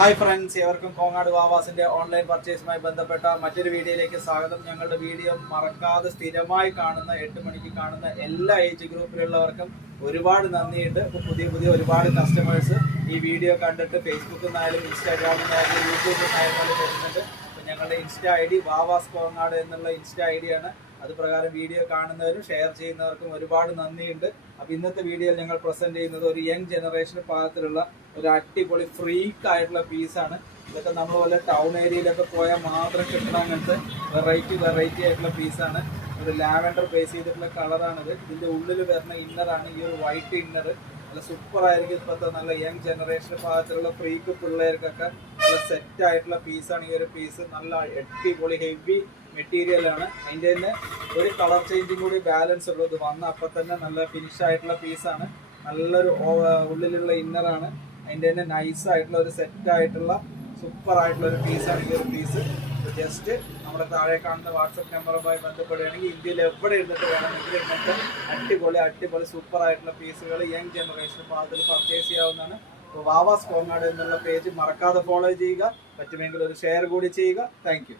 Hi friends, എവർക്കും Kongad വാവാസിന്റെ online പർച്ചേസുമായി ബന്ധപ്പെട്ട മറ്റൊരു വീഡിയോയിലേക്ക് സ്വാഗതം. ഞങ്ങളുടെ വീഡിയോ മറക്കാതെ സ്ഥിരമായി കാണുന്ന 8 മണിക്ക് കാണുന്ന എല്ലാ ഏജ് ഗ്രൂപ്പിലുള്ളവർക്കും ഒരുപാട് നന്ദിയുണ്ട്. ഇപ്പോൾ പുതിയ ഒരുപാട് കസ്റ്റമേഴ്സ് ഈ വീഡിയോ കണ്ടിട്ട് ഫേസ്ബുക്കിൽ നിന്നായാലും ഇൻസ്റ്റാഗ്രാമിൽ നിന്നായാലും യൂട്യൂബിൽ നിന്നായാലും വരുന്നുണ്ട്. അപ്പോൾ ഞങ്ങളുടെ ഇൻസ്റ്റാ ഐ ഡി വാവാസ് കോങ്ങാട് എന്നുള്ള ഇൻസ്റ്റാ ഐ ഡിയാണ്. അത് പ്രകാരം വീഡിയോ കാണുന്നവരും ഷെയർ ചെയ്യുന്നവർക്കും ഒരുപാട് നന്ദിയുണ്ട്. അപ്പോൾ ഇന്നത്തെ വീഡിയോയിൽ ഞങ്ങൾ പ്രസന്റ് ചെയ്യുന്നത് ഒരു യങ് ജനറേഷൻ പാകത്തിലുള്ള ഒരു അടിപൊളി ഫ്രീക്ക് ആയിട്ടുള്ള പീസാണ്. ഇതൊക്കെ നമ്മൾ വല്ല ടൗൺ ഏരിയയിലൊക്കെ പോയാൽ മാത്രം കിട്ടണ അങ്ങനത്തെ വെറൈറ്റി ആയിട്ടുള്ള പീസാണ്. ഒരു ലാവൻഡർ ബേസ് ചെയ്തിട്ടുള്ള കളറാണിത്. ഇതിൻ്റെ ഉള്ളിൽ വരുന്ന ഇന്നറാണ് ഈ ഒരു വൈറ്റ് ഇന്നർ. നല്ല സൂപ്പർ ആയിരിക്കും. ഇപ്പോഴത്തെ നല്ല യങ് ജനറേഷൻ ഭാഗത്തുള്ള ഫ്രീക്ക് പിള്ളേർക്കൊക്കെ നല്ല സെറ്റ് ആയിട്ടുള്ള പീസാണ് ഈ ഒരു പീസ്. നല്ല അടിപൊളി ഹെവി മെറ്റീരിയൽ ആണ്. അതിൻ്റെ തന്നെ ഒരു കളർ ചേഞ്ചും കൂടി ബാലൻസ് ഉള്ളൂ. ഇത് വന്ന അപ്പം തന്നെ നല്ല ഫിനിഷ് ആയിട്ടുള്ള പീസാണ്. നല്ലൊരു ഉള്ളിലുള്ള ഇന്നറാണ്. അതിൻ്റെ തന്നെ നൈസ് ആയിട്ടുള്ള ഒരു സെറ്റ് ആയിട്ടുള്ള സൂപ്പർ ആയിട്ടുള്ള ഒരു പീസാണ് ഈ ഒരു പീസ്. ജസ്റ്റ് നമ്മുടെ താഴെ കാണുന്ന വാട്സപ്പ് നമ്പറുമായി ബന്ധപ്പെടുകയാണെങ്കിൽ ഇന്ത്യയിൽ എവിടെ ഇരുന്നിട്ട് വേണമെങ്കിൽ ഇങ്ങനത്തെ അടിപൊളി സൂപ്പർ ആയിട്ടുള്ള പീസുകൾ യങ് ജനറേഷൻ ഭാഗത്തിൽ പർച്ചേസ് ചെയ്യാവുന്നതാണ്. അപ്പോൾ വാവാസ് കോങ്ങാട് എന്നുള്ള പേജ് മറക്കാതെ ഫോളോ ചെയ്യുക. പറ്റുമെങ്കിൽ ഒരു ഷെയർ കൂടി ചെയ്യുക. താങ്ക്